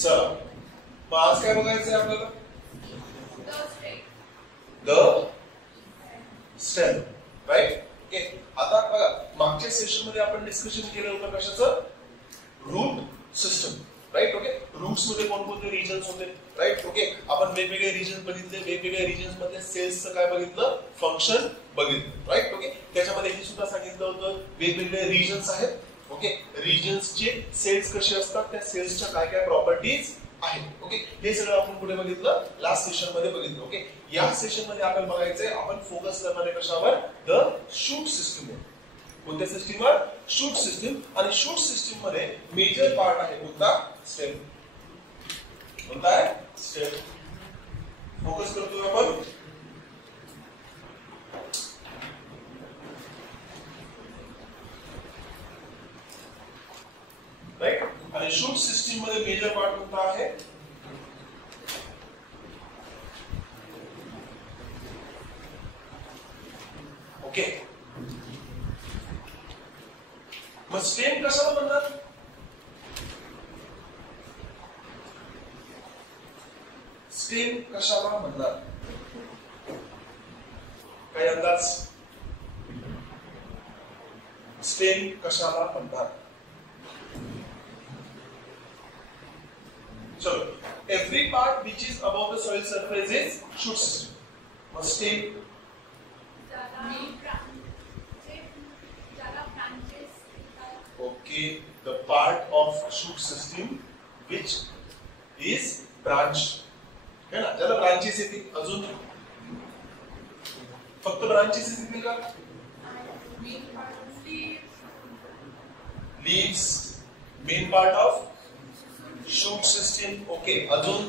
चला मग आज काय बघायचंय आपल्याला? The stem, right? ओके, आता बघा मागच्या सेशन मध्ये आपण डिस्कशन केलं होतं कशाचं? Root system, right? Okay, roots मध्ये कोणकोणते रिजन्स होते, राईट? ओके, आपण वेगवेगळे रिजन बघितले, वेगवेगळ्या रिजन्स मध्ये सेल्सचं काय बघितलं? फंक्शन बघितलं, राईट? ओके, त्याच्यामध्ये हे सुद्धा सांगितलं होतं वेगवेगळे रिजन्स आहेत. ओके, रिजन्सचे सेल्स कसे असतात, त्या सेल्सच्या काय काय प्रॉपर्टीज आहेत. ओके, हे सगळं आपण कुठे बघितलं? लास्ट सेशन मध्ये बघितलं. ओके, या सेशन मध्ये आपण बघायचंय, आपण फोकस करणार आहे कशावर? द शूट सिस्टीमवर. कोणत्या सिस्टीमवर? Shoot system. आणि शूट सिस्टीम मध्ये मेजर पार्ट आहे कोणता? स्टेम. कोणता आहे? स्टेम. फोकस करतोय आपण राईट. आणि शूट सिस्टीम मध्ये मेजर पार्ट कोणता आहे? ओके, मग स्टेम कशाला म्हणतात? स्टेम कशाला म्हणतात? काही अंदाज? स्टेम कशाला म्हणतात? So, every part which is above the soil surface is shoot system. Must stem. Okay, the part of shoot system which is branched. है ना? ज्याला branches येतील. अजून फक्त branches येतील का? Leaves, main part of shoot system. Okay, अजून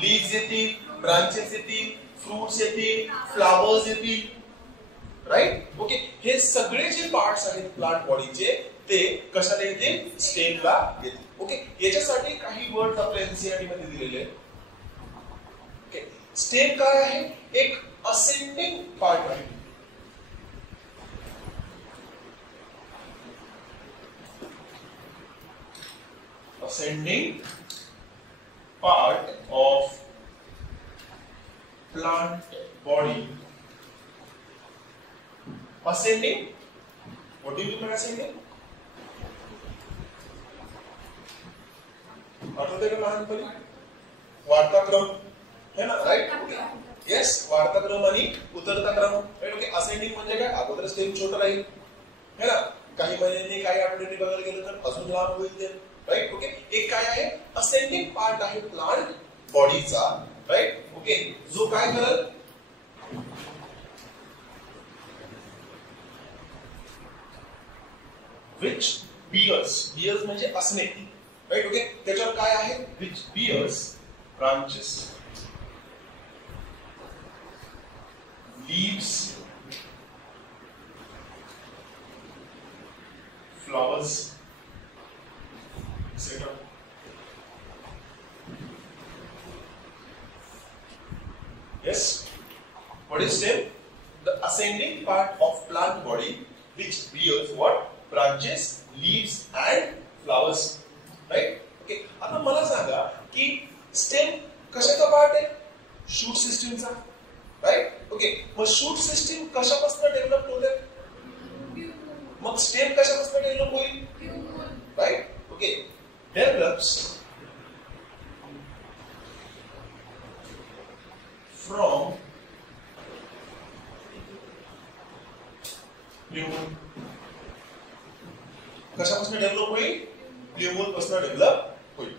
leaves येतील, ब्रांचेस येतील, फ्रुट्स येतील, फ्लावर्स येतील, राईट? ओके, हे सगळे जे पार्ट्स आहेत प्लांट बॉडीचे ते कशाला येतील? स्टेमला येतील. ओके, याच्यासाठी काही वर्ड आपल्या एनसीईआरटी मध्ये दिलेले आहेत. ओके, स्टेम काय आहे? एक असेंडिंग पार्ट आहे. Ascending part of plant body. Ascending? What do you mean by ascending? आठवते का लहानपणी? वाढता क्रम है ना, राईट? येस, वाढता क्रम आणि उतरता क्रम, राईट? ओके, असेंडिंग म्हणजे काय? अगोदर स्टेम छोटा राहील है ना, काही महिन्यांनी काही आठवड्यांनी बघायला गेलं तर अजून लहान होईल ते, राईट? ओके, एक काय आहे? असेंडिंग पार्ट आहे प्लांट बॉडीचा, राईट? ओके, जो काय करल? which bears, bears म्हणजे असणे, राईट? ओके, त्याच्यावर काय आहे? which bears branches, leaves, flowers, etc. Yes, what is stem? The ascending part of plant body which bears what? Branches, leaves and flowers, right? Okay, आता मला सांगा की स्टेम कशाचा पार्ट आहे? शूट सिस्टीमचा, राईट? ओके, मग शूट सिस्टीम कशापासून develop होते? मग स्टेम कशापासून डेव्हलप होईल? Right? Okay, develops from plumule. कशापासून डेव्हलप होईल? प्ल्युमल पासून डेव्हलप होईल.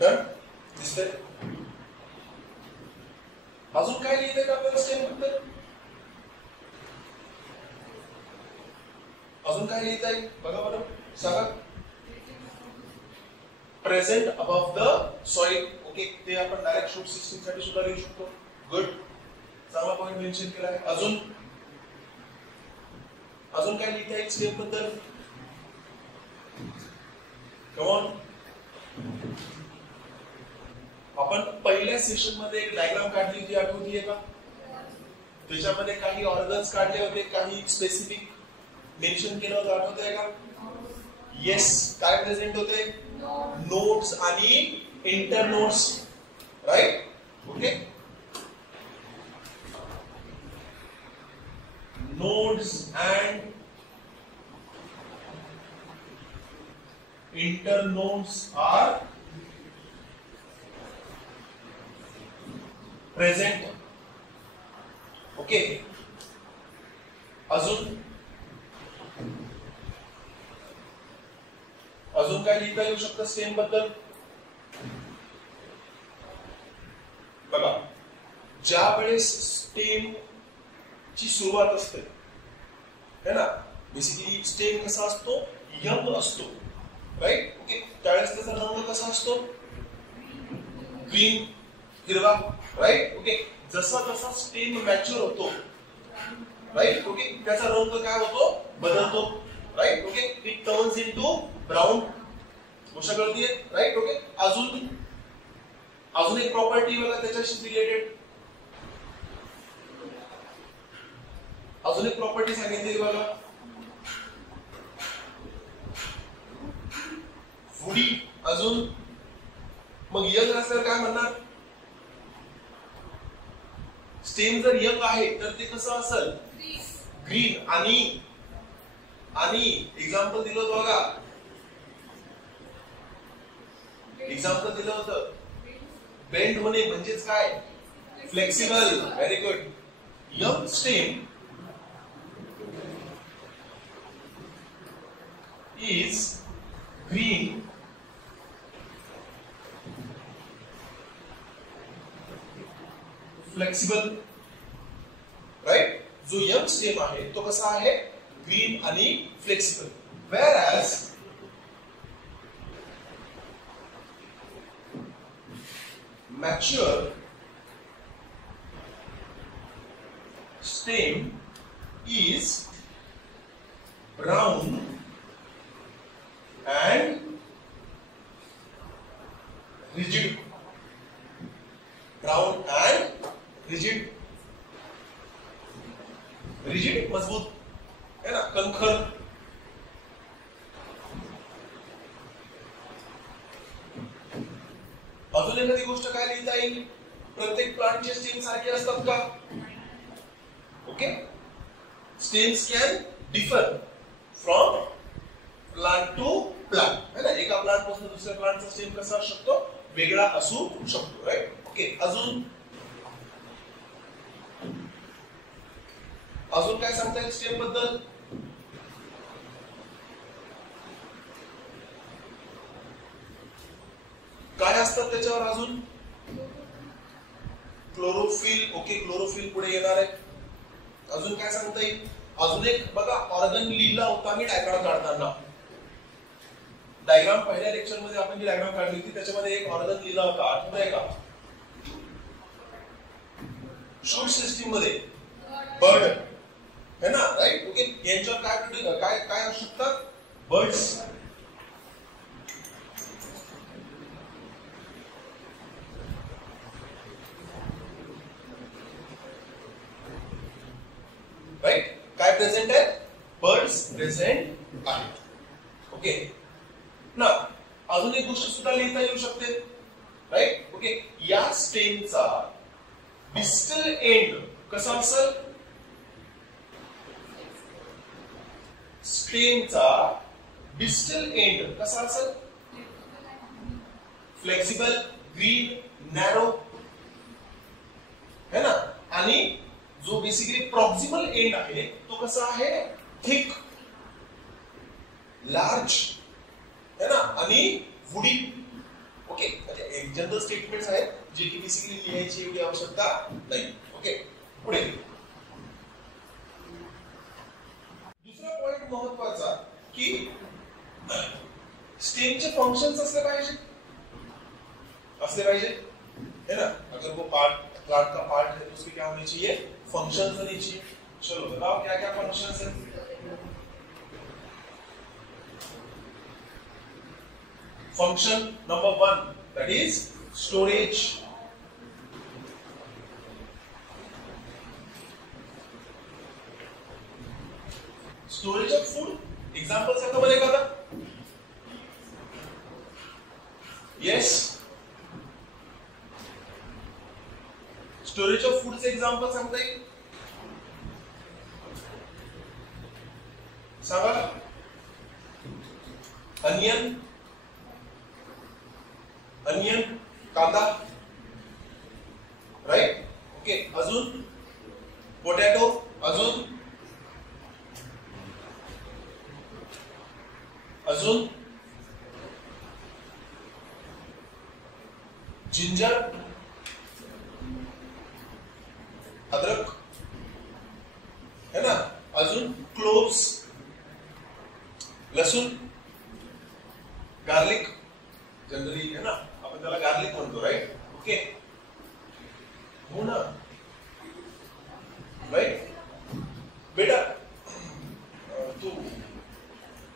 डन? दिसतंय? अजून काय लिहिलंय का आपल्याला स्टेम बद्दल? अजून काय लिहिता येईल बघा बरं, सांगा. Present above the soil. Okay, ते आपण डायरेक्ट शूट सिस्टीम साठी सुद्धा लिहू शकतो. गुड, चांगला पॉइंट मेन्शन केला आहे. अजून काय लिहिता येईल स्टेम बद्दल? Come on. आपण पहिल्या सेशन मध्ये एक डायग्राम काढली, ती आठवतीये का? त्याच्यामध्ये काही ऑर्गन्स काढले होते, काही स्पेसिफिक मेन्शन केलं होतं, आठवतंय का? येस. काय प्रेझेंट होते? नोड्स आणि internodes, right? Okay. Nodes and internodes are present. Okay. अजून काय लिहिता येऊ शकतं स्टेम बद्दल? बघा, ज्या वेळेस स्टेम ची सुरुवात असते है ना, बेसिकली स्टेम कसा असतो? यंग असतो, राईट? ओके. त्यावेळेस त्याचा रंग कसा असतो? ग्रीन, हिरवा, राईट? ओके. जसा जसा स्टेम मॅच्युअर होतो, राईट? ओके, त्याचा रंग काय होतो? बदलतो, right? Okay. It turns into brown. गोष्ट कळतीये, राईट? ओके. अजून एक प्रॉपर्टी बघा त्याच्याशी रिलेटेड, अजून एक प्रॉपर्टी सांगितली बघा, वुडी. अजून मग यंग असल्यावर काय म्हणणार? स्टेम जर यंग आहे तर ते कसं असेल? ग्रीन. आणि एक्झाम्पल दिलं होतं बघा, एक्झाम्पल दिलं होतं बेंड होणे म्हणजेच काय? Flexible. Very good. Young stem is green flexible, right? जो यंग स्टेम आहे तो कसा आहे? ग्रीन आणि flexible. Whereas mature stem is brown and rigid. Brown and rigid. Rigid मजबूत है ना, कंखर. अजून एखादी गोष्ट काय लिहिता येईल? प्रत्येक प्लांटचे स्टेम सारखे असतात का? Okay. Stems can differ from plant to plant, है ना. एका प्लांट पासून दुसऱ्या प्लांटचा स्टेम कसा असू शकतो? वेगळा असू शकतो, राईट? ओके. अजून काय सांगता येईल स्टेम बद्दल? काय असतात त्याच्यावर अजून? क्लोरोफिल. ओके, क्लोरोफिल पुढे येणार आहे. अजून काय सांगता येईल? अजून एक बघा, ऑर्गन लिहिला होता मी डायग्राम काढताना. डायग्राम पहिल्या लेक्चर मध्ये आपण जी डायग्राम काढली होती त्याच्यामध्ये एक ऑर्गन लिहिला होता, आठवतंय का? शूट सिस्टीम मध्ये बर्ड है ना, राईट? ओके. यांच्यावर काय काय असू शकतात? बर्ड्स. राईट? काय प्रेझेंट आहे? बर्ड्स प्रेझेंट आहेत. ओके ना. अजून एक गोष्ट सुद्धा लिहिता येऊ शकते, राईट? ओके. या स्टेमचा डिस्टल एंड कसा असेल? स्टेमचा डिस्टल एंड कसा असेल? फ्लेक्सिबल, ग्रीन, नॅरो, है ना. आणि जो बेसिकली प्रॉक्सिमल एंड आहे तो कसा आहे? थिक, लार्ज, है ना, आणि वुडी. ओके. एक जनरल स्टेटमेंट्स आहेत जे की बेसिकली लिहायची एवढी आवश्यकता नाही. ओके. पुढे दुसरा पॉइंट महत्वाचा की स्टेमचे फंक्शन्स असले पाहिजे है ना. अगर वो प्लांट का पार्ट है तो उसके क्या होने चाहिए? फंक्शंस होने चाहिए. चलो बताओ क्या क्या फंक्शंस है? Function number 1 that is storage. Of food, example सांगा मला एखादा. येस, स्टोरेज ऑफ फूडचे एक्झाम्पल सांगता येईल? सांगा. अनियन, कांदा, राईट. ओके, अजून पोटॅटो, अजून जिंजर, अदरक है ना, अजून क्लोव्स, लसूण, गार्लिक, जनरली है ना आपण त्याला गार्लिक म्हणतो, राईट. ओके, हो ना, राईट. बेटा तू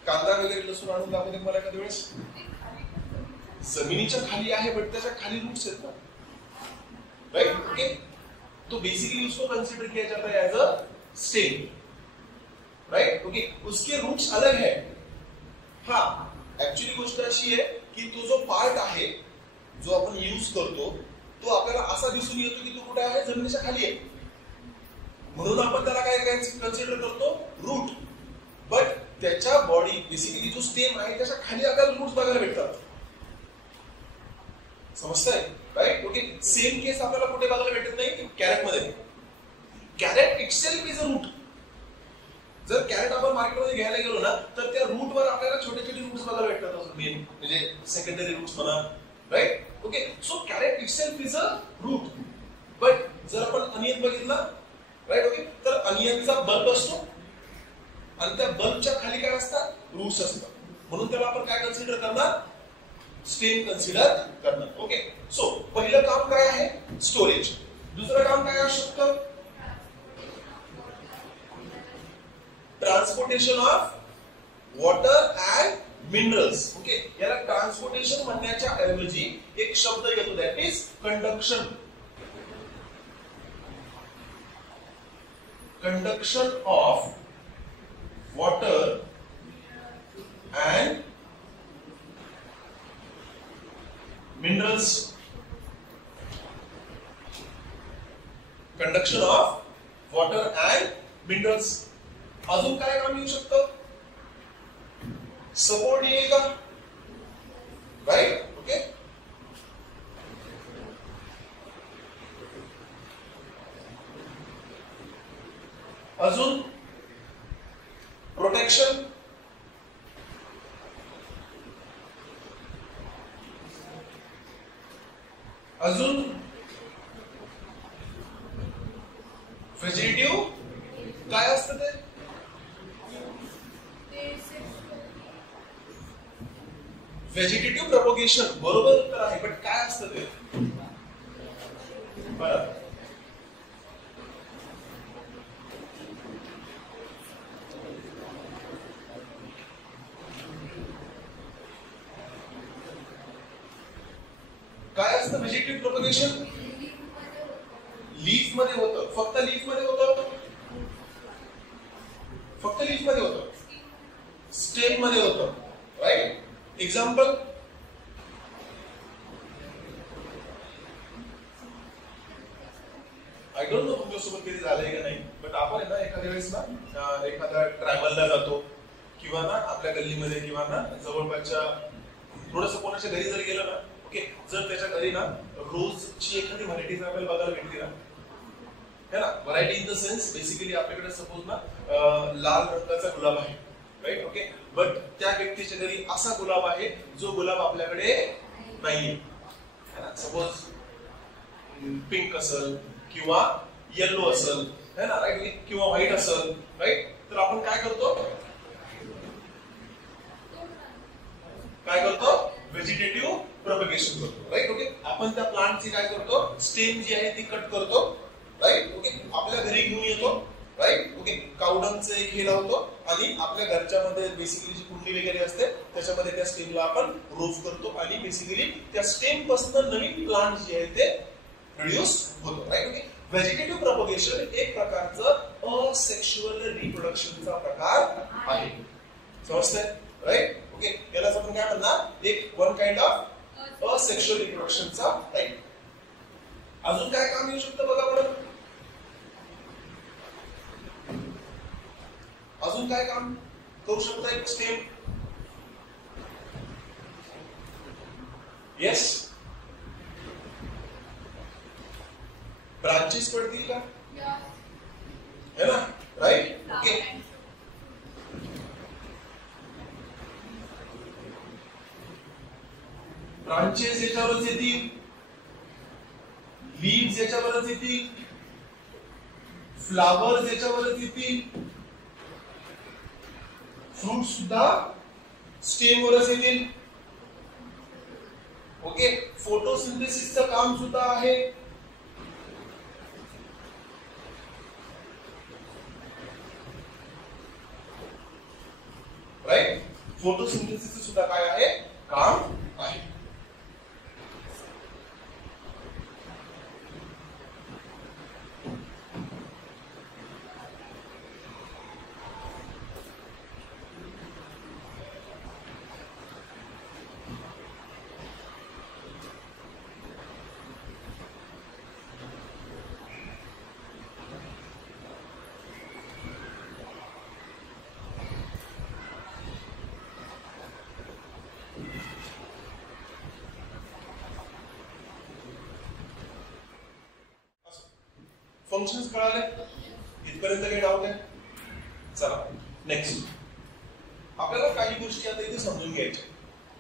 कांदा वगैरे लसूण आणून दाखवते मला एखाद्या वेळेस. जमिनीच्या खाली आहे बट त्याच्या खाली रूट्स आहेत ना, राइट. ओके, तो बेसिकली उसको कंसिडर किया जाता है as a stem, right. Okay, उसके रूट्स अलग है. हाँ, एक्चुअली गोष्ट अशी आहे की तो जो पार्ट आहे जो आपण यूज करतो तो आपल्याला असा दिसून येतो की तो कुठे आहे, जमिनीच्या खाली आहे. म्हणून आपण त्याला काय कन्सिडर करतो, रूट. बट त्याच्या बॉडी बेसिकली जो स्टेम आहे त्याच्या खाली आपल्याला रूट्स बघायला भेटतात. समजतंय, राईट. ओके, सेम केस आपल्याला कुठे बघायला भेटत नाही, कॅरेट मध्ये. Carrot itself is a root. जर कॅरेट आपण मार्केटमध्ये घ्यायला गेलो ना तर त्या रूटवर आपल्याला छोटे छोटे रूट्स बघायला भेटतात, मेन म्हणजे सेकंडरी रूट्स म्हणा, right. Okay, so carrot itself is a root. But जर आपण अनियन बघितला, राईट, ओके, तर अनियनचा बल्ब असतो आणि त्या बल्बच्या खाली काय असतात, रूट्स असतात. म्हणून त्याला आपण काय कन्सिडर करणार, स्टेम कन्सिडर करणार. ओके, सो पहिलं काम काय आहे, स्टोरेज. दुसरं काम काय असू शकतं, transportation of water and minerals. Okay, याला ट्रान्सपोर्टेशन म्हणण्याच्या ऐवजी एक शब्द येतो, that is conduction. Conduction of water and minerals. Conduction of water and minerals. अजून काय काम येऊ शकतं, सपोर्ट येईल का, राईट. ओके, अजून प्रोटेक्शन, अजून व्हेजिटेटिव्ह. काय असतं ते, व्हेजिटेटिव्ह प्रपोगेशन. बरोबर उत्तर आहे, पण काय असतं ते, बरं. काय असतं व्हेजिटेटिव्ह प्रोपगेशन, लीफ मध्ये होतं, फक्त लीफ मध्ये होतं, फक्त लीफ मध्ये होतं, स्टेम मध्ये होतं, right. Example, I don't know तुमच्यासोबत कधी झालंय का नाही, बट आपण आहे ना एखाद्या वेळेस ना एखाद्या ट्रॅव्हलला जातो किंवा ना आपल्या गल्लीमध्ये किंवा ना जवळपासच्या थोडंसं कोणाच्या घरी जर गेलं ना, ओके, जर त्याच्या घरी ना रोजची एखादी व्हरायटी आपल्याला बघायला भेटली ना, है ना, variety in the sense basically आपल्याकडे सपोज ना लाल रंगाचा गुलाब आहे, राईट. ओके, बट त्या व्यक्तीच्या घरी असा गुलाब आहे जो गुलाब आपल्याकडे नाहीये, है ना. सपोज पिंक असेल किंवा येलो असेल, है ना, राईट, किंवा व्हाईट असेल, राईट. तर आपण काय करतो, व्हेजिटेटिव्ह प्रोपगेशन करतो, राईट. ओके, आपण त्या प्लांटची काय करतो, स्टेम जी आहे ती कट करतो, राईट. ओके, आपल्या घरी घेऊन येतो, राईट. ओके, कावडंगचे हे लावतो आणि आपल्या घरच्या मध्ये बेसिकली जी कुंडी वगैरे असते त्याच्यामध्ये त्या स्टेमला आपण रोफ करतो आणि बेसिकली त्या स्टेम पासून नवीन प्लांट जे आहे ते प्रोड्यूस होतो, राईट. ओके, व्हेजिटेटिव्ह प्रपोगेशन एक प्रकारचं असेक्शुअल रिप्रोडक्शनचा प्रकार आहे. समजतंय? राईट. ओके, यालाच आपण काय म्हणणार, एक वन काइंड ऑफ असेक्शुअल रिप्रोडक्शनचा टाइप. अजून काय काम येऊ शकतं बघा बरं. अजून काय काम करू शकता एक स्टेम? येस, ब्रांचेस पडतील का? है ना, राइट. ओके, ब्रांचेस याच्यावरच येतील, लीव्स याच्यावरच येतील, फ्लावर्स याच्यावरच येतील, फ्रूट सुद्धा स्टेम वरच येतील. ओके, फोटोसिंथेसिसचं काम सुद्धा आहे. राइट, फोटोसिंथेसिस सुद्धा काय आहे, काम आहे. फंक्शन्स कळाले? इथपर्यंत काही डाऊट आहे? चला नेक्स्ट, आपल्याला काही गोष्टी आता इथे समजून घ्यायच्या.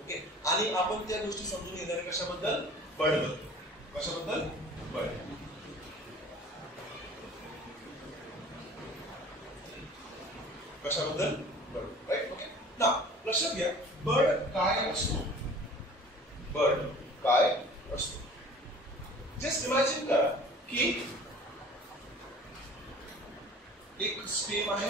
ओके, आणि आपण त्या गोष्टी समजून घेणार कशाबद्दल? बळबद्दल. कशाबद्दल? बळ. कशाबद्दल? बळ. राईट. ओके, ना लक्षात घ्या, बळ काय असतो? बळ काय असतो? जस्ट इमॅजिन करा की एक स्टेम आहे,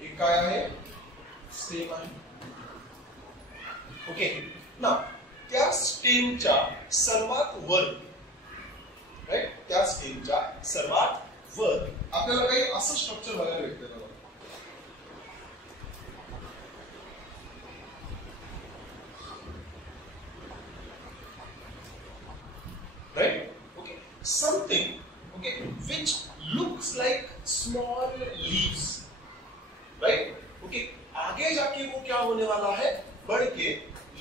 एक काय आहे, स्टेम आहे. ओके, ना त्या स्टेमच्या सर्वात वर, राईट, त्या स्टेमच्या सर्वात वर आपल्याला काही असं स्ट्रक्चर बघायला भेटतं. Right? Okay. Something, okay, which looks like small leaves. Right? Okay. आगे जाके वो क्या होने वाला है? बढ़ के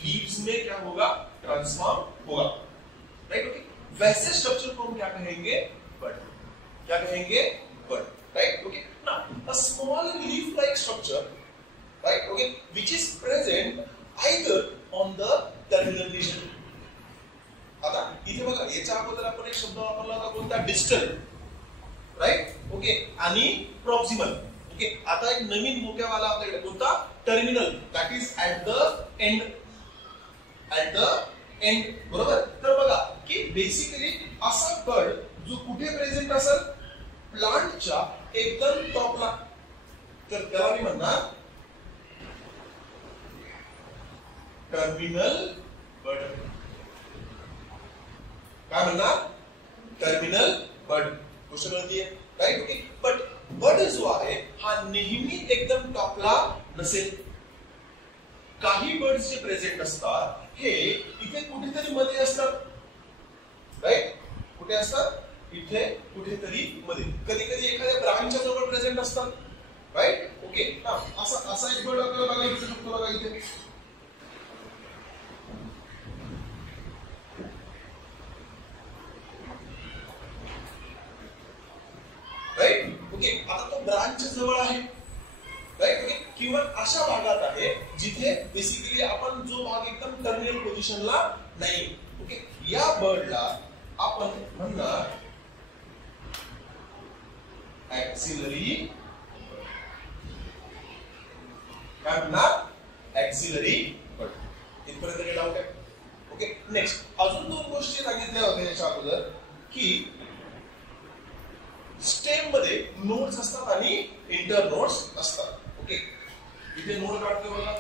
leaves में क्या होगा? ट्रांसफॉर्म होगा. Right? Okay. वैसे स्ट्रक्चर को हम क्या कहेंगे? बड. क्या कहेंगे? बड. Right? Okay. Now, a small leaf-like structure, right? Okay, which is present either on the terminal region. आता इथे बघा, याच्या अगोदर आपण एक शब्द वापरला होता, कोणता? डिस्टल. राईट. ओके, आणि प्रॉक्सिमल. ओके, आता एक नवीन मोक्यावाला आपल्याकडे कोणता? Terminal. That is at the end. At the end. बरोबर. तर बघा की बेसिकली असा बड जो कुठे प्रेझेंट असेल? प्लांटच्या एकदम टॉपला. तर त्याला मी म्हणणार टर्मिनल बड. काय म्हणणार? टर्मिनल बड. गोष्ट कळतीये? राईट. ओके, बट बड जो आहे हा नेहमी एकदम टॉपला नसेल. काही बर्ड्स जे प्रेझेंट असतात हे इथे कुठेतरी मध्ये असतात. राईट. कुठे असतात? इथे कुठेतरी मध्ये. कधी कधी एखाद्या ब्रांचच्या जवळ प्रेझेंट असतात. राईट. ओके, असा एक बर्ड आपल्याला बघायला भेटू शकतो बघा इथे. राईट. ओके, आता तो ब्रांच जवळ आहे. राईट. ओके, किंवा अशा भागात आहे जिथे बेसिकली आपण जो भाग एकदम टर्मिनल पोझिशनला नाही. ओके, या बर्डला आपण म्हणणार ऍक्सिलरी. काय म्हणणार? ऍक्सिलरी बर्ड. इथपर्यंत काही डाऊट आहे? ओके, नेक्स्ट अजून दोन गोष्टी सांगितल्या होत्या याच्या अगोदर की स्टेम मध्ये नोड्स असतात आणि इंटर नोड्स असतात. ओके, इथे नोड काढतोय बघा,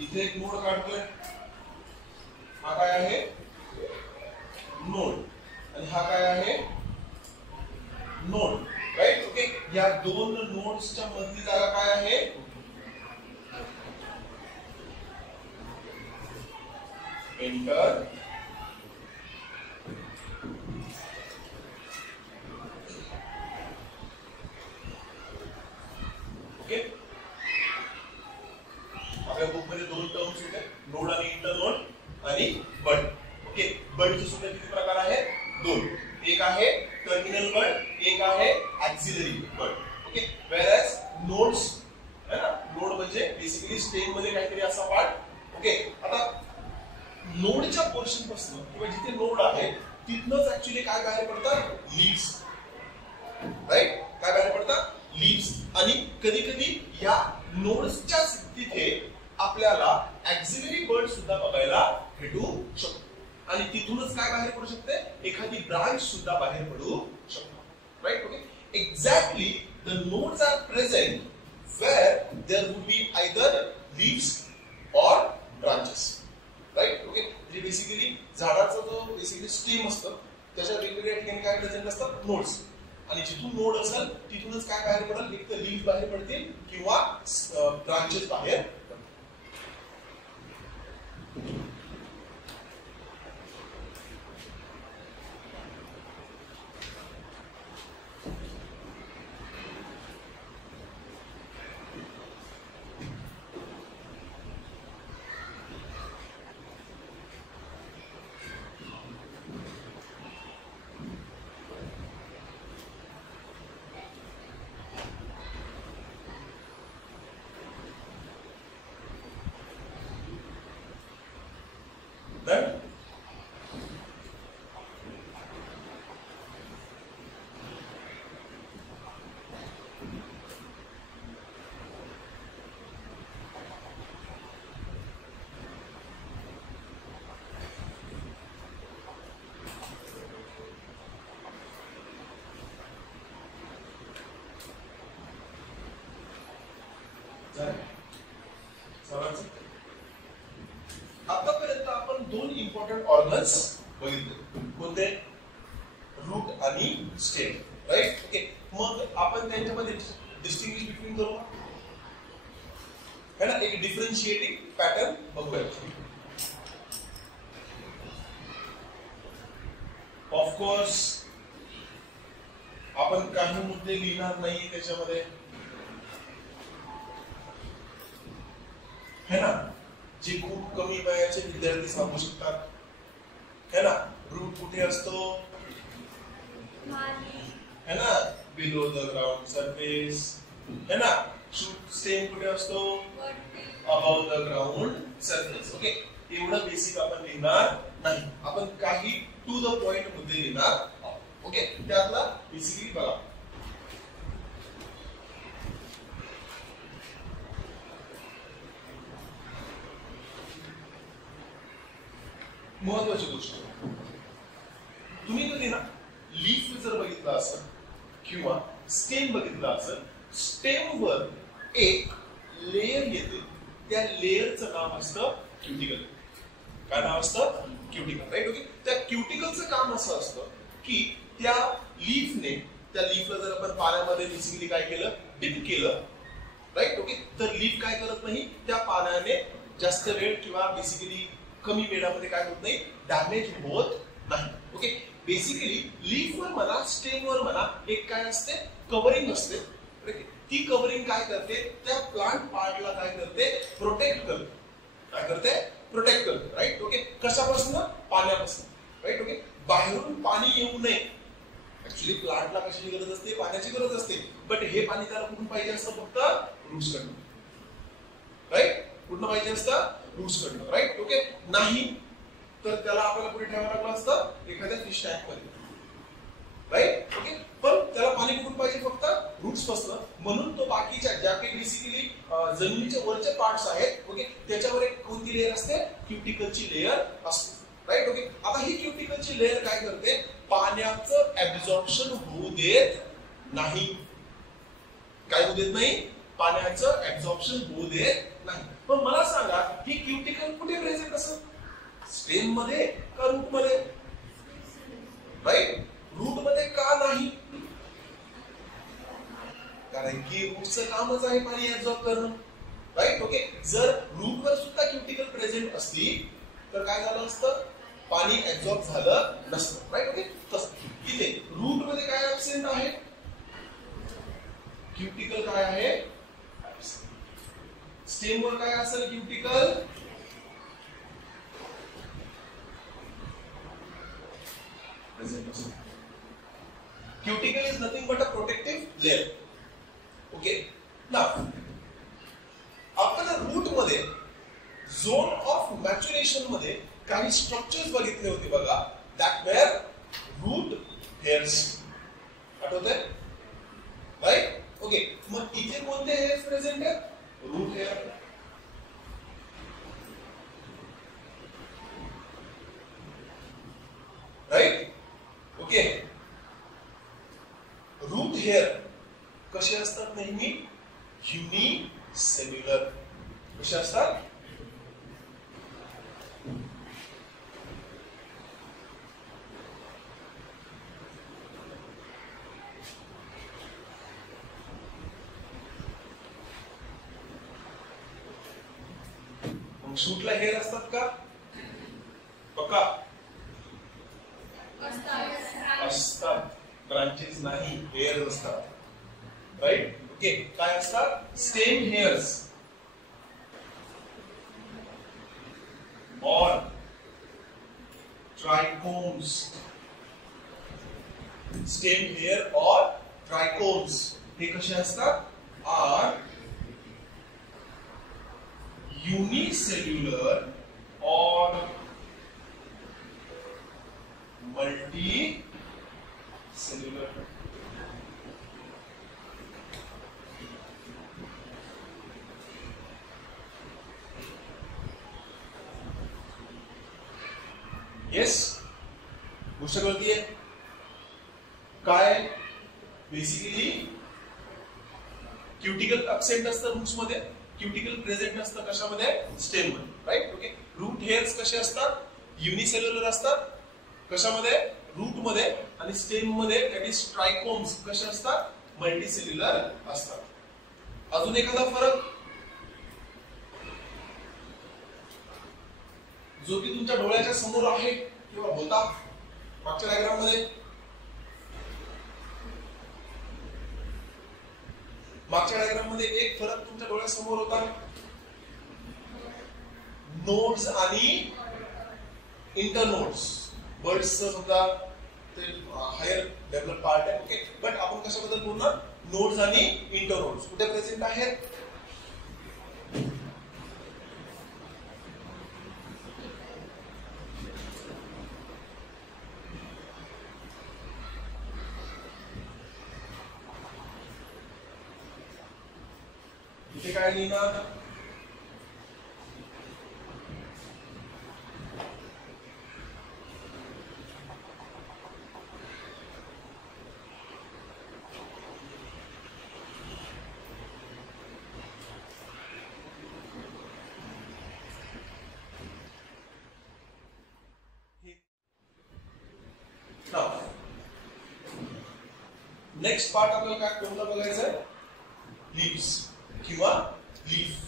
इथे एक नोड काढतोय, हा काय आहे नोड, आणि हा काय आहे नोड, राईट. ओके, या दोन नोड्सच्या मधली जागा काय आहे एंटर. ओके, आपल्या बुक मध्ये दोन टर्म्स होते, नोड आणि इंटर नोड आणि बड. ओके, बडचे सुद्धा किती प्रकार आहेत, दोन, एक आहे टर्मिनल बड, एक आहे ऍक्सिलरी बड. ओके, व्हेअरएज नोड्स है ना, नोड म्हणजे बेसिकली स्टेम मध्ये काहीतरी असा पार्ट. ओके, आता नोडच्या पोर्शन पासून किंवा जिथे नोड आहे तिथनच ऍक्च्युअली काय बाहेर पडतात, लीव्स, राईट. काय बाहेर पडतात, लीव्स. आणि कधी कधी या नोड्सच्या तिथे आपल्याला ऍक्सिलरी बड सुद्धा बघायला भेटू शकतो, आणि तिथूनच काय बाहेर पडू शकते, एखादी ब्रांच सुद्धा बाहेर पडू शकतो, right. Okay, exactly the nodes are present where there would be either leaves or branches, right. Okay, म्हणजे बेसिकली झाडाचा जो बेसिकली स्टेम असतं त्याच्या वेगवेगळ्या ठिकाणी काय प्रेझेंट असतात, नोड्स, आणि जिथून नोड असेल तिथूनच काय बाहेर पडेल, एक तर लीव्ह बाहेर पडतील किंवा ब्रांचेस बाहेर पडतील. आतापर्यंत आपण दोन इम्पॉर्टंट ऑर्गन्स बघितले, कोणते, रूट आणि स्टेम, राईट. ओके, मग आपण त्यांच्यामध्ये डिस्टिंग्विश बिटवीन करू है ना, एक डिफरन्शिएटिंग पॅटर्न बघूया. ऑफकोर्स आपण काही मुद्दे लिहिणार नाही त्याच्यामध्ये, है ना, जे खूप कमी वयाचे विद्यार्थी सांगू शकतात, है ना. रूट कुठे असतो, है ना, बिलो द ग्राउंड सरफेस, है ना. स्टेम कुठे असतो, above the ground surface. Okay, एवढं बेसिक आपण लिहिणार नाही, आपण काही टू द पॉइंट मुद्दे लिहिणार आहोत. ओके, त्यातला बेसिकली बघा, महत्वाची गोष्ट, तुम्ही कधी ना लीफ जर बघितला असेल किंवा स्टेम बघितला असेल, स्टेम वर एक लेयर येते, त्या लेयरचं नाव असतं क्युटिकल. काय नाव असतं, क्युटिकल, राईट. ओके, त्या क्युटिकलचं काम असं असतं की त्या लीफने, त्या लीफला जर आपण पाण्यामध्ये बेसिकली काय केलं, डिप केलं, राईट. ओके, तर लीफ काय करत नाही, त्या पाण्याने जास्त वेळ किंवा बेसिकली कमी वेळामध्ये काय होत नाही, डॅमेज होत नाही. ओके, बेसिकली लीफ वर म्हणा, स्टेम वर म्हणा, एक काय असते, कव्हरिंग असते. ती कव्हरिंग काय करते, त्या प्लांट पार्टला काय करते, प्रोटेक्ट करते. काय करते, प्रोटेक्ट करते, राईट. ओके, कशापासून, पाण्यापासून, राईट. ओके, बाहेरून पाणी येऊ नये. ऍक्च्युली प्लांटला कशाची गरज असते, पाण्याची गरज असते, बट हे पाणी त्याला कुठून पाहिजे असतं, फक्त रूट्स कडून, राईट. कुठून पाहिजे असतं, रूट्स कडून, राईट. ओके, नाही तर त्याला आपल्याला कुठे ठेवावं लागलं असतं, एखाद्या फिश टँक मध्ये, राईट. ओके, पण त्याला पाणी कुठून पाहिजे, फक्त रूट्स पासून. म्हणून तो बाकीच्या ज्या काही बेसिकली जमिनीचे वरचे पार्ट्स आहेत, ओके, त्याच्यावर एक कोणती लेयर असते, क्युटिकलची लेयर असते, राईट. ओके, आता ही क्युटिकलची लेयर काय करते, पाण्याचं ऍब्झॉर्प्शन होऊ देत नाही. काय होऊ देत नाही, पाण्याचं ऍब्झॉर्प्शन होऊ देत नाही. पण मला सांगा ही क्युटिकल कुठे प्रेझेंट असेल, स्टेम मध्ये का रूट मध्ये? राईट, रूट मध्ये का नाही? कारण की रूटचं कामच आहे पाणी ऍब्झॉर्ब करणं. Right, okay. जर रूट वर सुद्धा क्युटिकल प्रेझेंट असली तर काय झालं असतं, पाणी ऍब्झॉर्ब झालं नसतं. Right, okay. तसं इथे रूट मध्ये काय ऍब्सेंट आहे, क्युटिकल काय आहे, स्टेम वर काय असेल, क्युटिकल प्रेझेंट असेल. Cuticle is nothing but a protective layer. Okay. Now आपण रूट मध्ये झोन ऑफ मॅच्युरेशन मध्ये काही स्ट्रक्चर्स बघितले होते बघा, दॅट वेअर रूट हेअर्स. आठवतंय? Right, okay. मग इथे कोणते हेअर्स प्रेझेंट आहेत, root hair. Right, okay. Root hair कसे असतात, नेहमी युनिसेल्युलर. कसे असतात, शूटला हेअर असतात का, पक्का असतात, ब्रांचेस नाही, हेअर असतात. Right, okay. काय असतात, स्टेम हेअर्स और ट्रायकोम्स. स्टेम हेअर और ट्रायकोम्स हे कसे असतात, are unicellular or multicellular. Yes, गोष्ट कळतीये काय, बेसिकली क्युटिकल अब्सेंट असतं रूट्स मध्ये, क्युटिकल प्रेझेंट असतं कशामध्ये, स्टेम मध्ये. Right, okay. रूट हेअर्स कसे असतात, युनिसेल्युलर असतात, कशामध्ये, रूट मध्ये. आणि स्टेम मध्ये दॅट इज ट्रायकोम्स कसे असतात, मल्टीसेल्युलर असतात. अजून एखादा फरक जो की तुमच्या डोळ्याच्या समोर आहे किंवा होता मागच्या डायग्राम मध्ये, मागच्या डायग्राम मध्ये एक फरक तुमच्या डोळ्यासमोर होता, नोड्स आणि इंटरनोड्स. बर्ड्सचं सुद्धा ते हायर डेव्हलप पार्ट आहे. ओके, बट आपण कशाबद्दल बोलणार, नोड्स आणि इंटरनोड्स कुठे प्रेझेंट आहेत, इथे काय लिहिणार, नेक्स्ट पार्ट आपल्याला काय कोणता बघायचा आहे, लीव्स किंवा लीफ.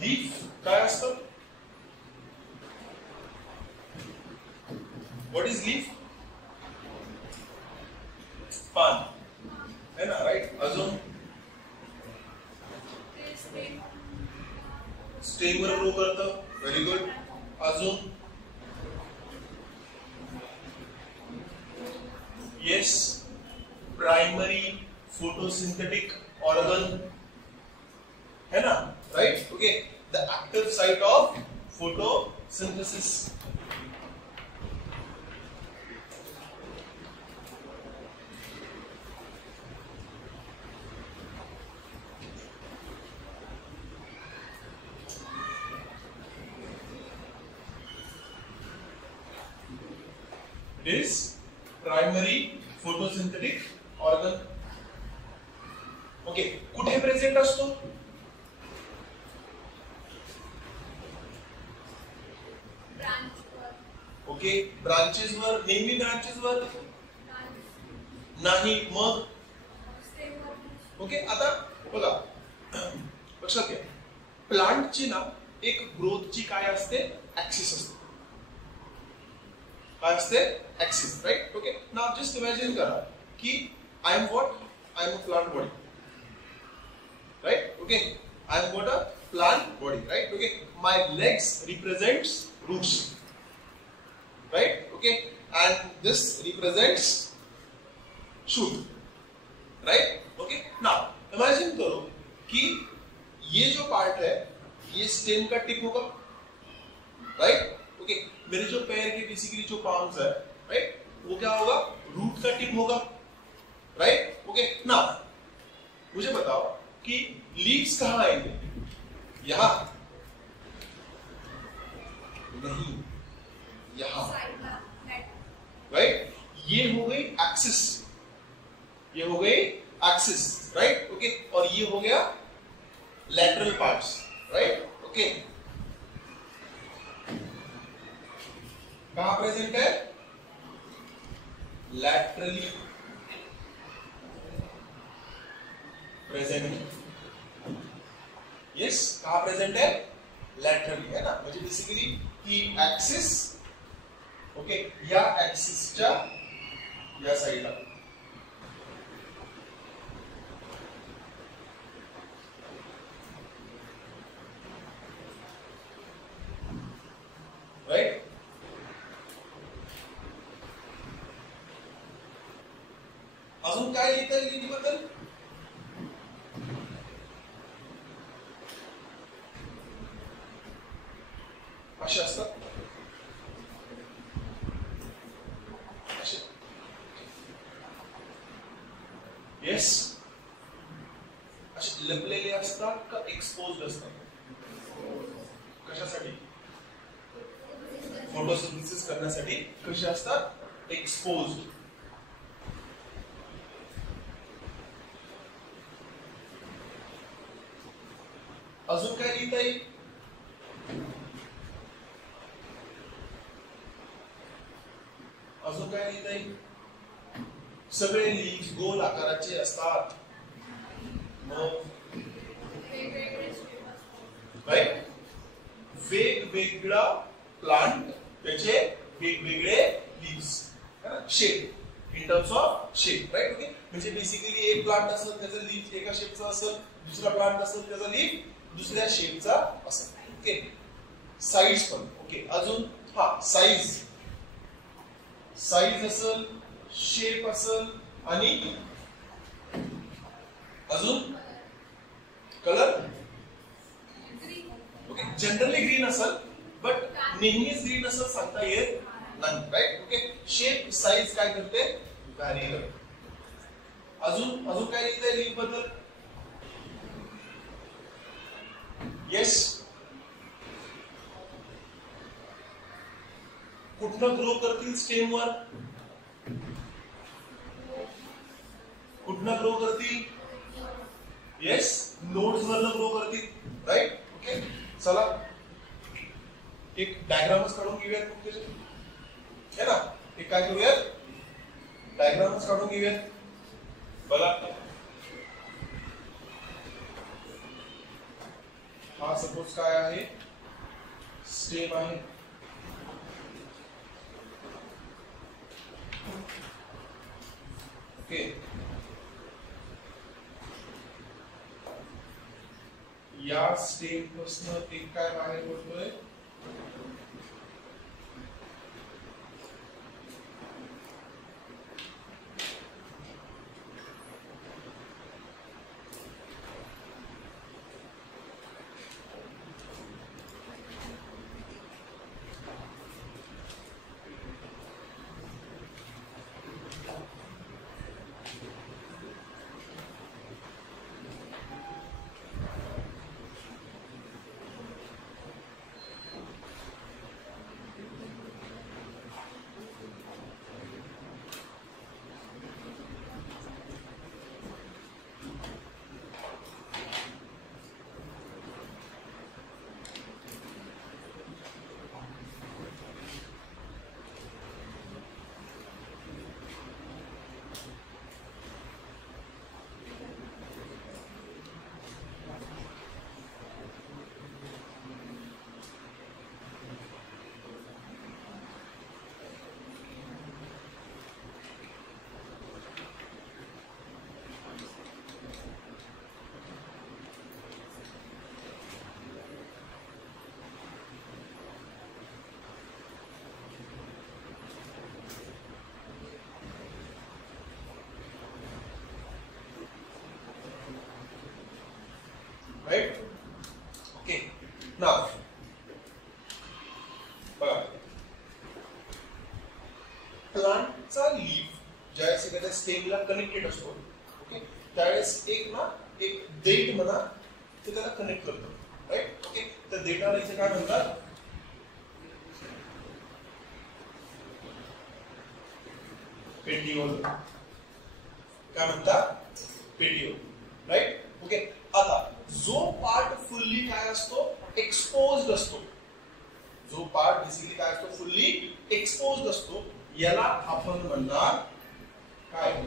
लीफ काय असतं, व्हॉट इज लीफ, पान है ना. राईट, अजून स्टेम वर ग्रो करतं, व्हेरी गुड. अजून येस, प्राइमरी फोटोसिंथेटिक ऑर्गन है ना. Right, okay. The active site of photosynthesis. is primary photosynthetic organ. Okay, कुठे प्रेझेंट असतो? ओके, ब्रांचेस वर, नेहमी ब्रांचेस वर नाही, मग ओके. आता बघा लक्षात घ्या, प्लांटची ना एक ग्रोथची काय असते, ऍक्सिस असते. काय असते? Axis, right. Okay, now just imagine करा की I am what, I am a plant body, right. Okay, I am what, a plant body, right. Okay, my legs represents roots, right? Okay, and this represents shoot, right? Okay, now imagine करो कि ये जो part है ये stem का tip होगा, right. Okay, मेरे जो पैर के बेसिकली जो पाम्स है, राइट, वो क्या होगा, रूट का टिप होगा, राइट. ओके, नाउ मुझे बताओ कि लीव्स कहाँ आएंगे, यहाँ नहीं, यहाँ, राइट. ये हो गई एक्सिस, ये हो गई एक्सिस, राइट. ओके, और ये हो गया लैटरल पार्ट्स, राइट. ओके, कहां प्रेजेंट है, लैटरली प्रेजेंट. यस, कहां प्रेजेंट है, लॅटरली, है ना. म्हणजे बेसिकली ही ऍक्सिस, ओके, या ऍक्सिसच्या या साईडला, राईट. अजून काय लिहिता येईल लिहिबद्दल? असे असतात, येस, असे लपलेले असतात का एक्सपोज्ड असतात? कशासाठी? फोटोसिंथेसिस करण्यासाठी. कसे असतात? एक्सपोज्ड. अजून काय लिहिता येईल? अजून काय लिहिता येईल? सगळे लीव्स गोल आकाराचे असतात, मग राईट. वेगवेगळा प्लांट, त्याचे वेगवेगळे leaves, shape, in terms of shape, right. Okay, म्हणजे बेसिकली एक प्लांट असेल त्याचा लीव्ह एका शेपचा असेल, दुसरा प्लांट असेल त्याचा लीव्ह दुसऱ्या शेपचा असेल. ओके, साईज पण. ओके, अजून हा साईज, साईज असेल, शेप असेल, आणि अजून कलर. ओके, जनरली ग्रीन असेल, बट नेहमीच ग्रीन असेल सांगता येत नाही, राईट. ओके, शेप, साईज काय करते, व्हॅरी करते. अजून काय लिहिता येईल बद्दल? येस, कुठनं ग्रो करतील स्टेमवर, कुठनं ग्रो करतील? येस, नोड्स वरनं ग्रो करतील, राईट. ओके, चला एक डायग्रामच काढून घेऊयात मग त्याचे, है ना. एक काय करूयात, डायग्रामच काढून घेऊयात. बघा, हा सपोज काय आहे, स्टेम आहे. ओके, या स्टेम पासून एक काय बाहेर पडतोय, राईट. ओके नाव बघा, प्लांटचा लीफ ज्यावेळेस एखाद्या स्टेमला कनेक्टेड असतो, ओके, त्यावेळेस एक देठ म्हणा ते त्याला कनेक्ट करतो, राईट. ओके, तर देठाला इथे काय म्हणतात, पेटियोल. काय म्हणतात, पेटियोल, राईट. ओके, आता जो पार्ट फुल्ली काय असतो, एक्सपोज्ड असतो, जो पार्ट बेसिकली काय असतो, फुल्ली एक्सपोज्ड असतो, याला आपण म्हणणार काय,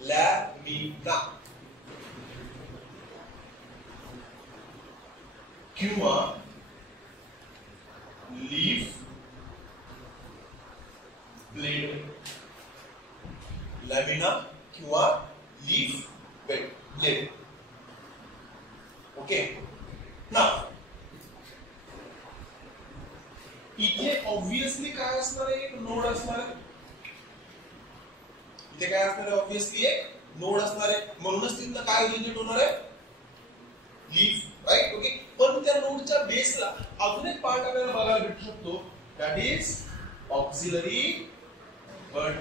लॅमिना किंवा लीफ ब्लेड. लॅमिना किंवा लीफ ब्लेड. ओके ना, इथे ऑब्विसली काय असणार आहे, एक नोड असणार आहे. इथे काय असणार आहे, ऑब्विसली एक नोड असणार आहे, म्हणूनच तिथं काय ओरिजिनेट होणार आहे, लीफ, राईट. ओके, पण त्या नोडच्या बेसला अजून एक पार्ट आपल्याला बघायला भेटू शकतो, दॅट इज ऑक्झिलरी बड.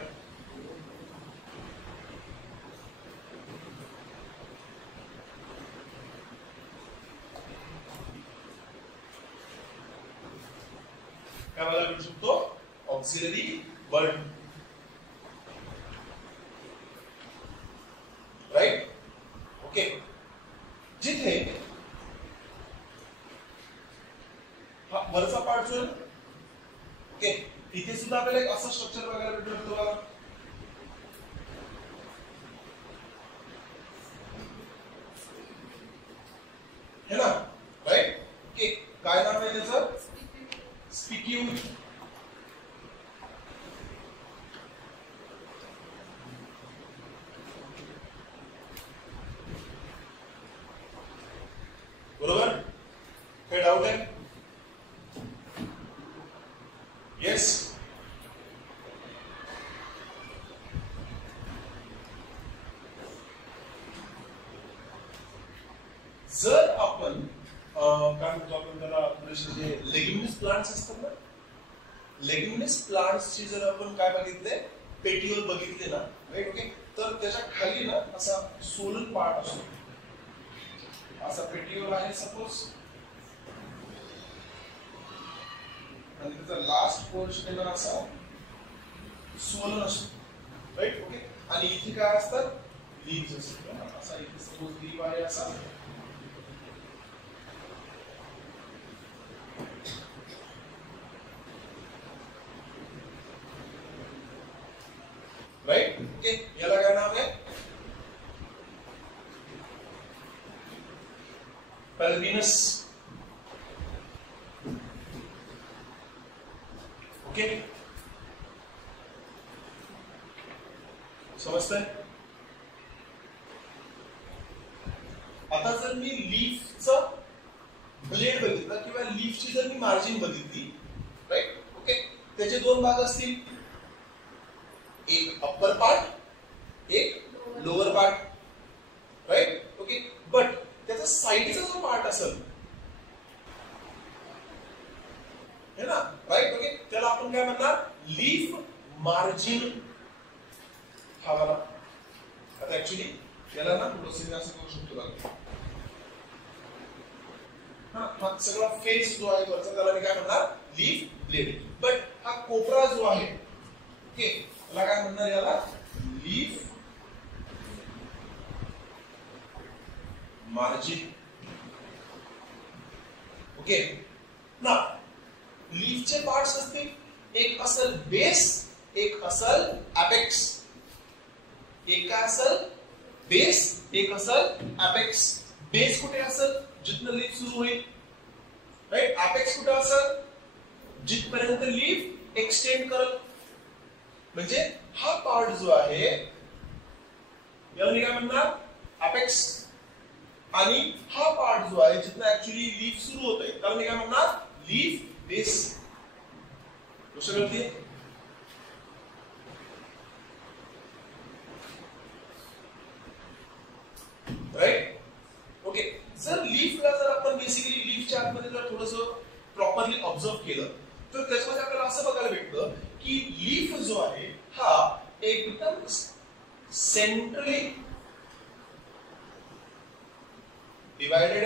काय बघायला भेटू शकतो, ऑक्झिलरी बड, राईट. ओके, जिथे हा वरचा पार्ट जो, ओके, इथे सुद्धा आपल्याला एक असं स्ट्रक्चर बघायला भेटू शकतो बघा. है ना, राईट. ओके, काय नाव आहे त्याचं, स्पिक्यूल. बरोबर, काही डाऊट आहे, येस. जर आपण काय म्हणतो आपण त्याला, जे लेग्युमिनस प्लांट्स असतात ना, लेग्युमिनस प्लांट्सची जर आपण काय बघितले, पेटियोल बघितले ना, राईट. ओके, तर त्याच्या खाली ना असा सोलन पार्ट असतो, असा पेटियोल आहे सपोज, आणि त्याचा लास्ट पोर्शन ना असा सोलन असतो, राईट. ओके, आणि इथे काय असतात, लीव्स असतात, असा इथे सपोज लीव आहे असा, राईट. ओके, याला काय नाव आहे, पल्बिनस. ओके, समजतंय. आता जर मी लीफचा ब्लेड बघितला किंवा लीफची जर मी मार्जिन बघितली, राईट. ओके, त्याचे दोन भाग असतील, एक अप्पर पार्ट, एक lower part, right. Okay, but त्याचा साइडचा जो पार्ट असेल, है ना, राईट. ओके, त्याला आपण काय म्हणणार, लीफ मार्जिन. हा वाला, आता ऍक्च्युली याला ना थोडंसं असं करू शकतो का, हा सगळा फेस जो आहे वरचा त्याला मी काय म्हणणार, लीफ ब्लेड. बट हा कोपरा जो आहे, ओके, त्याला काय म्हणणार, याला लीफ मार्जिन. ओके ना, लीफचे पार्ट्स असतील, एक असल बेस, एक असल अपेक्स. एक काय असल, बेस, एक असल अपेक्स. बेस कुठे असल, जिथनं लीफ सुरू होईल, राईट. अपेक्स कुठे असल, जिथपर्यंत लीफ एक्सटेंड करल. म्हणजे हा पार्ट जो आहे याला मी काय म्हणणार, अपेक्स. आणि हा पार्ट जो आहे जिथनं ऍक्च्युअली लीफ सुरू होते त्याला मी काय म्हणणार, लीफ बेस. गोष्ट कळते, राईट. ओके, सेंट्रली डिवाइडेड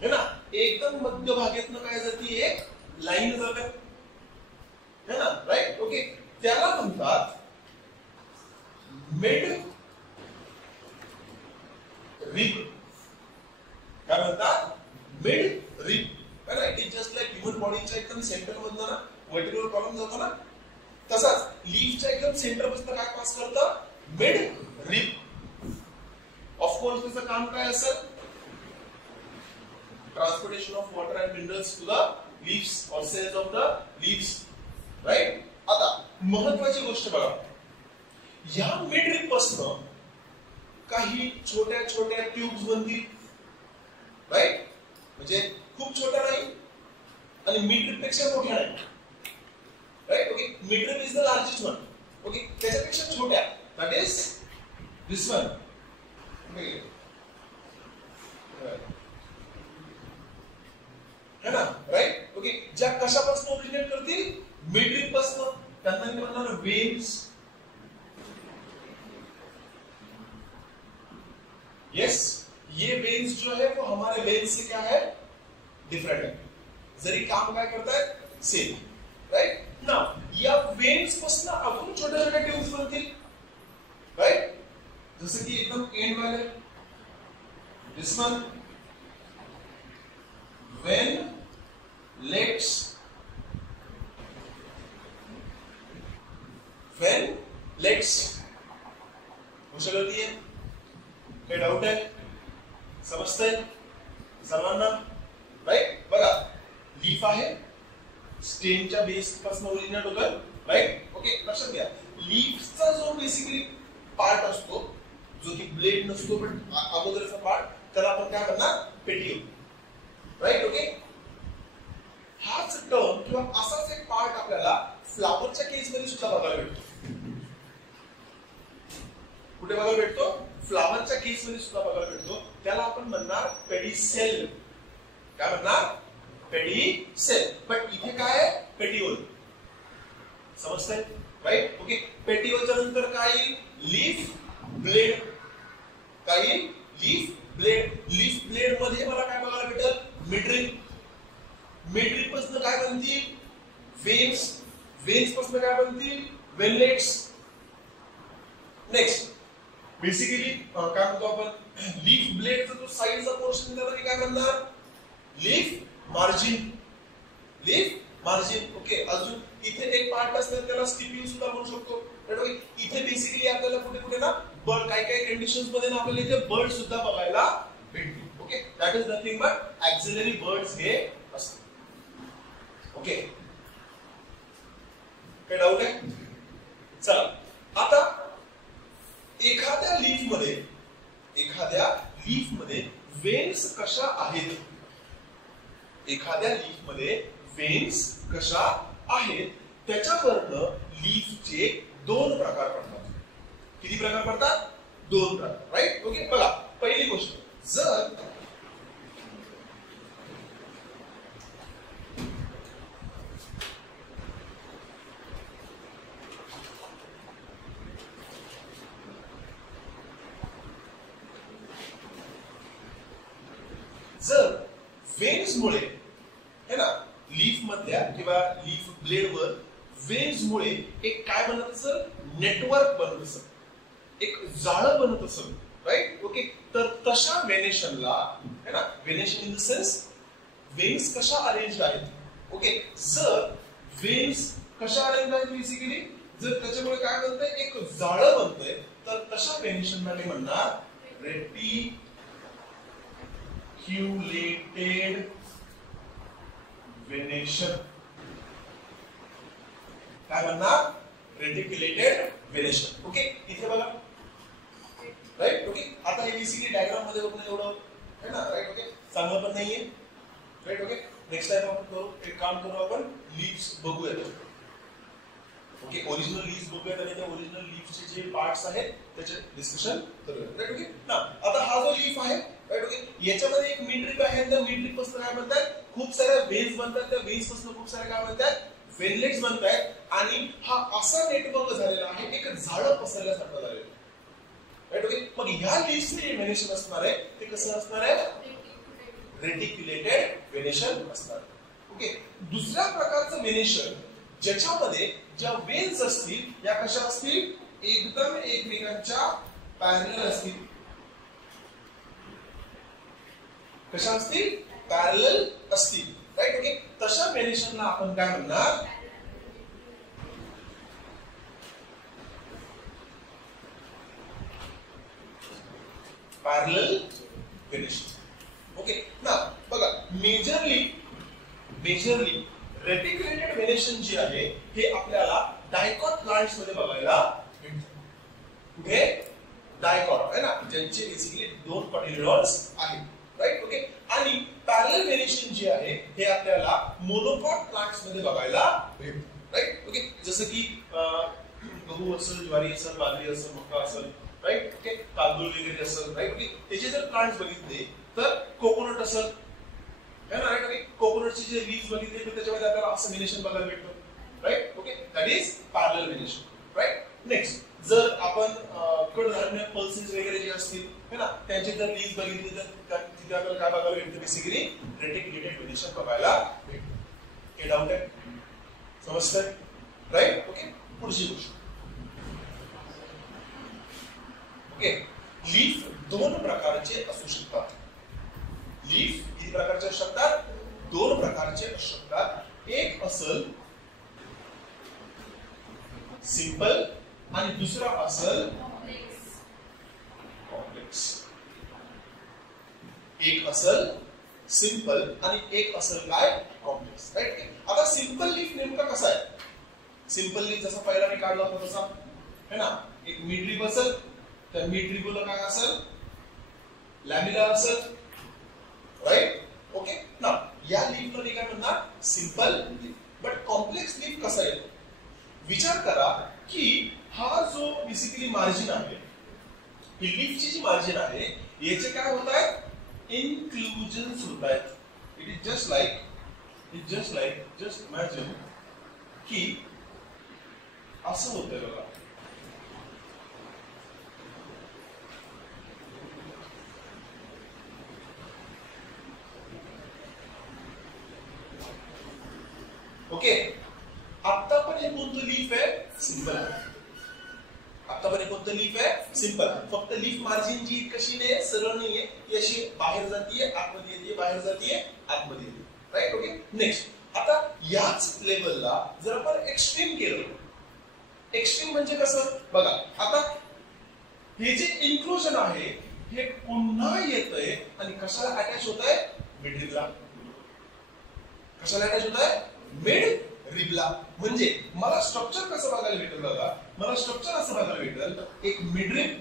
है ना, एकदम मध्यभागेतनं काय जाते, एक लाईन जाते है ना, राईट. ओके, त्याला म्हणतात मिड रिब. काय म्हणतात, mid rib. It is just like human बॉडीच्या एकदम सेंटर मधनं ना वर्टिकल कॉलम जातो ना, तसाच लीफच्या एकदम सेंटर पासून काय पास करतं, मिड रिब. ऑफकोर्स त्याचं काम काय असेल, transportation of water and minerals to the leaves और cells of the leaves, right. आता महत्वाची गोष्ट बघा, या मिड रिब पासून काही छोट्या छोट्या ट्यूब्स बनतील, राईट. म्हणजे खूप छोट्या नाही आणि मिड रिब पेक्षा मोठ्या नाही, right. Okay, mid rib is the largest one. Okay, त्याच्यापेक्षा छोट्या, दॅट इज दिस वन. है ना, राईट. ओके, ज्या कशापासून ओरिजिनेट करतील, मिड रिब पासून. त्यांना मी म्हणणार वेन्स. यस, ये वेन्स जो है वो हमारे वेन्स से क्या है, डिफरेंट है, जरी काम काय करतायत सेम, राईट. नाउ या वेन्स पासून अजून छोट्या छोट्या ट्यूब्स बनतील, राईट. जसं की एकदम एंड वाले दिस वन, वेनलेट्स. वेनलेट्स गोष्ट कळतीये, काही डाऊट आहे, समजतंय सर्वांना, राईट. बघा, लीफ आहे, स्टेमच्या बेस पासून ओरिजिनेट होतं, राईट. ओके, लक्षात घ्या, लीफचा जो बेसिकली पार्ट असतो, जो की ब्लेड नसतो पण अगोदरचा पार्ट, त्याला आपण काय म्हणणार, पेटिओल, राईट. ओके, हाच टर्म किंवा असाच एक पार्ट आपल्याला फ्लावरच्या केस मध्ये सुद्धा बघायला भेटतो. कुठे बघायला भेटतो, फ्लावरच्या केस मध्ये सुद्धा बघायला भेटतो. त्याला आपण म्हणणार पेडिसेल. काय म्हणणार, पेडिसेल. पण इथे काय आहे, पेटिओल. समजतंय, राईट. ओके, पेटिओलच्या नंतर काय येईल, लीफ ब्लेड. काय येईल, लीफ ब्लेड. लीफ ब्लेड मध्ये मला काय बघायला भेटेल, मिडरिब. मिडरिब पासून काय बनतील, वेन्स. वेन्स पासून काय बनतील, वेनलेट्स. नेक्स्ट बेसिकली काय म्हणतो आपण, लीफ ब्लेडचा जो साइडचा पोर्शन त्याला काय म्हणणार, leaf margin. Leaf margin. Okay, अजून इथे एक पार्ट असणार त्याला स्टिप्यूल सुद्धा म्हणू शकतो. इथे बेसिकली आपल्याला कुठे कुठे ना बर्ड, काही काही कंडिशन्स मध्ये ना आपल्याला इथे बर्ड सुद्धा बघायला भेटतील. Okay, that is nothing but axillary birds हे असतात. ओके, काय डाऊट आहे, चला. आता एखाद्या लीफ मध्ये वेन्स कशा आहेत, एखाद्या लीफ मध्ये वेन्स कशा आहेत, त्याच्यावरनं लीफचे दोन प्रकार पडतात. किती प्रकार पडतात, दोन प्रकार, राईट. ओके, बघा, पहिली गोष्ट, जर वेन्स मुळे है ना, लीफ मधल्या किंवा लीफ ब्लेड वर वेन्स मुळे एक काय बनत असेल, नेटवर्क बनत असेल, एक जाळं बनत असेल, राईट. ओके, तर तशा वेनेशनला है ना, venation in the sense veins कशा अरेंज आहेत. ओके, जर वेन्स कशा अरेंज आहेत, बेसिकली जर त्याच्यामुळे काय बनतंय, एक जाळं बनतंय, तर तशा वेनेशनला मी म्हणणार रेटिक्युलेटेड वेनेशन. काय म्हणणार, रेटिक्युलेटेड वेनेशन. ओके, इथे बघा, राईट. ओके, आता हे बेसिकली डायग्राम मध्ये बघणं एवढं है ना, राईट. ओके, चांगलं पण नाहीये, राईट. ओके, नेक्स्ट टाइम आपण करू, एक काम करू, आपण लीव्स बघूयात. ओके, ओरिजिनल लीव्स बघूयात आणि त्या ओरिजिनल लीव्सचे जे पार्ट्स आहेत त्याचे डिस्कशन करूयात, राईट. ओके, ना आता हा जो लीफ आहे, राईट. ओके, याच्यामध्ये एक मिडरिब आहे, त्या मिडरिब पासून काय बनतात, खूप साऱ्या वेन्स बनतात, त्या वेन्स पासून खूप साऱ्या काय बनतात, वेनलेट्स बनतायत आणि हा असा नेटवर्क झालेला आहे, एक झाडं पसरल्यासारखं झालेलं आहे. Right okay. मग ह्या लीव्हचे जे व्हेनेशन असणार आहे ते कसं असणार आहे? रेटिक्युलेटेड व्हेनेशन असणार. ओके. दुसऱ्या प्रकारचं व्हेनेशन ज्याच्यामध्ये ज्या वेन्स असतील या कशा असतील? एकदम एकमेकांच्या पॅरलल असतील. कशा असतील? पॅरलल असतील. Right okay. तशा व्हेनेशनला आपण काय म्हणणार? Parallel venation. ओके ना. बघा मेजरली रेटिक्युलेटेड व्हेनेशन जे आहे हे आपल्याला डायकॉट प्लांट्स मध्ये बघायला मिळतं. कुठे? डायकॉट आहे ना, ज्यांचे बेसिकली 2 कॉटिलिडॉन्स आहेत. Right okay. आणि पॅरलल व्हेनेशन जे आहे हे आपल्याला मोनोकॉट प्लांट्स मध्ये बघायला मिळतं. Right okay. जसं की गहू असेल, ज्वारी असेल, बाजरी असेल, मका असेल, राईट ओके, तांदूळ वगैरे असेल. Right okay. त्याचे जर प्लांट्स बघितले तर कोकोनट असेल है ना. Right okay. कोकोनटचे जे लीव्स बघितले तर त्याच्यामध्ये आपल्याला असं व्हेनेशन बघायला मिळतं. Right okay. That is parallel venation. Right. Next, जर आपण कडधान्य पल्सेस वगैरे जे असतील है ना त्यांचे जर लीव्स बघितले तर तिथे आपल्याला काय बघायला मिळतं? बेसिकली रेटिक्युलेटेड व्हेनेशन बघायला मिळतं. हे डाऊट आहे? समजतंय? Right okay. पुढची गोष्ट. ओके. लीफ 2 प्रकारचे असू शकतात. लीफ किती प्रकारचे असू शकतात? 2 प्रकारचे असू शकतात. एक असेल सिंपल आणि दुसरा असेल कॉम्प्लेक्स. एक असेल सिंपल आणि एक असेल काय? कॉम्प्लेक्स. राईट. आता सिंपल लीफ नेमका कसा आहे? सिंपल लीफ जसा पहिला मी काढला होता तसा है ना. एक मिड लीफ असेल, तर मिड लीफला काय असेल? लॅमिनार असेल. राईट ओके ना. या लीफला मी काय म्हणणार? Simple leaf. But complex leaf कसा येतो? विचार करा की हा जो बेसिकली मार्जिन आहे, ही लीफची जी मार्जिन आहे याचे काय होत आहे? इन्क्लुजन्स होत आहेत. It is just like just imagine की असं होतंय बघा. ओके. आतापर्यंत हे कोणतं लीफ आहे? सिंपल आहे. आतापर्यंत कोणतं लीफ आहे? सिंपल. फक्त लीफ मार्जिन जी कशी नाही, सरळ नाहीये, ती अशी बाहेर जातीये, आतमध्ये येते, बाहेर जातीये, आतमध्ये येते. Right okay. नेक्स्ट, आता याच लेवलला जर आपण एक्स्ट्रीम केलं, एक्स्ट्रीम म्हणजे कसं बघा. आता हे जे इन्क्लुजन आहे हे पुन्हा येतंय आणि कशाला अटॅच होत आहे? मिड रिबला. कशाला अटॅच होत आहे? मिड रिबला. म्हणजे मला स्ट्रक्चर कसं बघायला भेटेल बघा. मला स्ट्रक्चर असं बघायला भेटेल, एक मिड रिब,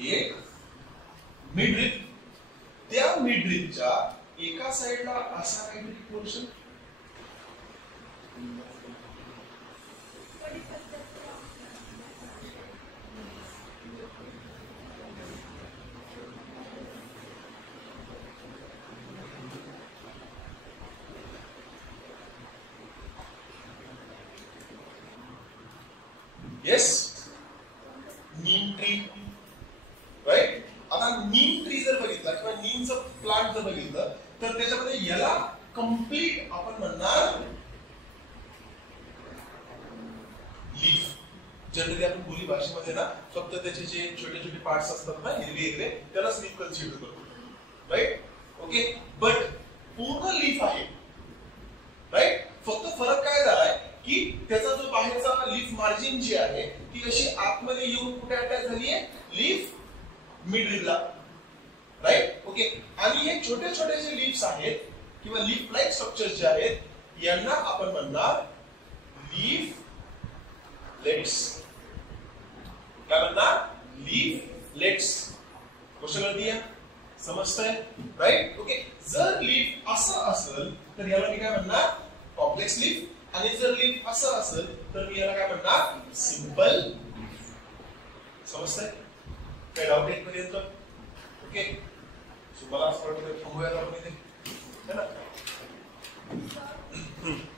एक मिड रिब, त्या मिड रिबच्या एका साइडला असा काहीतरी पोर्शन, येस, नीम ट्री. राईट. आता नीम ट्री जर बघितला किंवा नीमचं प्लांट जर बघितलं तर त्याच्यामध्ये याला कंप्लीट आपण म्हणणार लीफ. जनरली आपण बोली भाषेमध्ये ना फक्त त्याचे जे छोटे छोटे पार्ट्स असतात ना हिरवे हिरवे त्यालाच लीफ कन्सिडर करतो. Right okay. बट पूर्ण लीफ आहे. राईट. फक्त फरक काय झालाय की त्याचा जो बाहेरचा लीफ मार्जिन जी आहे ती अशी आतमध्ये येऊन कुठे अटॅच झाली आहे? लीफ मिड रिबला. Right okay. आणि हे छोटे छोटे जे लीफ्स आहेत किंवा लीफ लाईक स्ट्रक्चर्स जे आहेत यांना आपण म्हणणार लीफ लेट्स. काय म्हणणार? Leaf let's. गोष्ट कळतीये? समजतंय? Right okay. जर लीफ असं असेल तर याला मी काय म्हणणार? Complex leaf. आणि जर लीफ असं असेल तर मी याला काय म्हणणार? सिंपल. समजतंय? काय डाऊट आहे पर्यंत? ओके. सो मला असं वाटतं थांबूयात आपण. हम्म.